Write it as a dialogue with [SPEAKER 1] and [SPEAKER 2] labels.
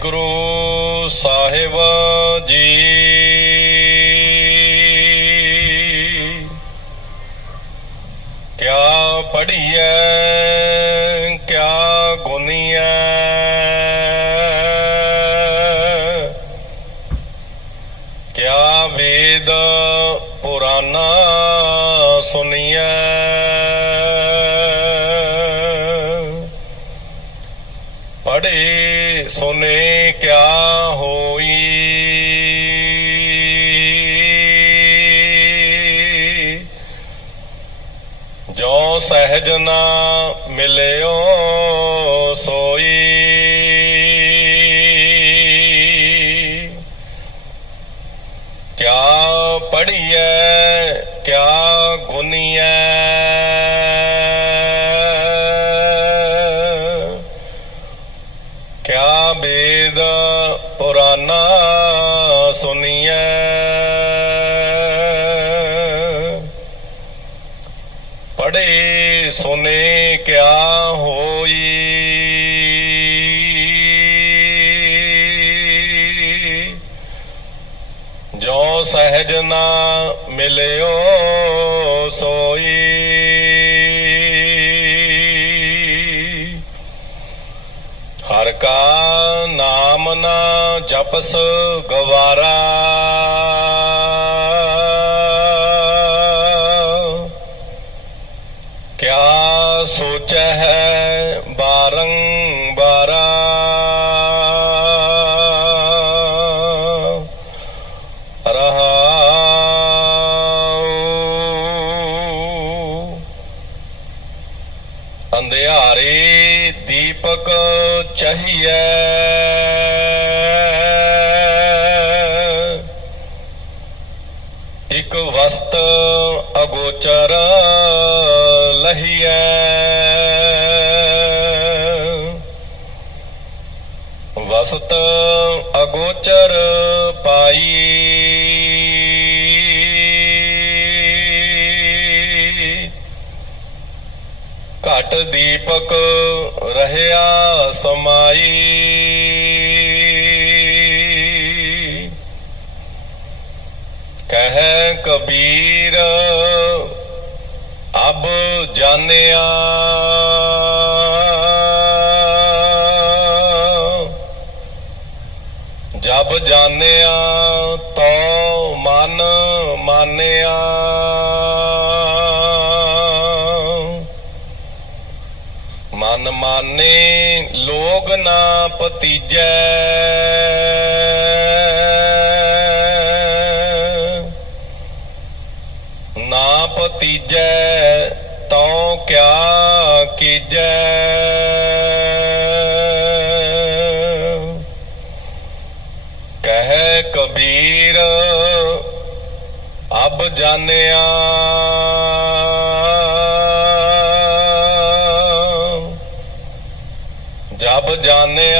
[SPEAKER 1] ਵਾਹਿਗੁਰੂ ਸਾਹਿਬ ਜੀ। ਕਿਆ ਪੜੀਐ ਕਿਆ ਗੁਨੀਐ। ਕਿਆ ਵੇਦ ਪੁਰਾਣਾ ਸੁਣੀਐ ਪੜੇ ਸੁਨੇ ਕਿਆ ਹੋਈ। ਜੋ ਸਹਿਜ ਨਾ ਮਿਲਿਓ ਸੋਈ। ਕਿਆ ਪੜੀਐ ਕਿਆ ਗੁਨੀਐ ਕਿਆ ਬੇਦ ਪੁਰਾਨਾ ਸੁਣੀਐ ਪੜੇ ਸੁਨੇ ਕਿਆ ਹੋਈ। ਜੋ ਸਹਿਜ ਨਾ ਮਿਲਿਓ ਸੋਈ। ਜਪਸ ਗਵਾਰਾ। ਕਿਆ ਸੋਚੈ ਹੈ ਬਾਰੰਬਾਰਾ। ਰਹਾਉ। ਅੰਧਿਆਰੇ ਦੀਪਕ ਚਾਹੀਐ। ਇੱਕ ਵਸਤ ਅਗੋਚਰ ਲਹੀਐ। ਵਸਤ ਅਗੋਚਰ ਪਾਈ। ਘਟ ਦੀਪਕ ਰਹਿਆ ਸਮਾਈ। ਕਹਿ ਕਬੀਰ ਅਬ ਜਾਣਿਆ। ਜਬ ਜਾਣਿਆ ਤੋ ਮਨ ਮਾਨਿਆ। ਮਨ ਮਾਨੇ ਲੋਗ ਨਾ ਪਤੀਜੈ ਨਾ ਪਤੀਜੈ ਤਉ ਕਿਆ ਕੀਜੈ। ਕਹਿ ਕਬੀਰ ਅਬ ਜਾਣਿਆ। ਜਬ ਜਾਣਿਆ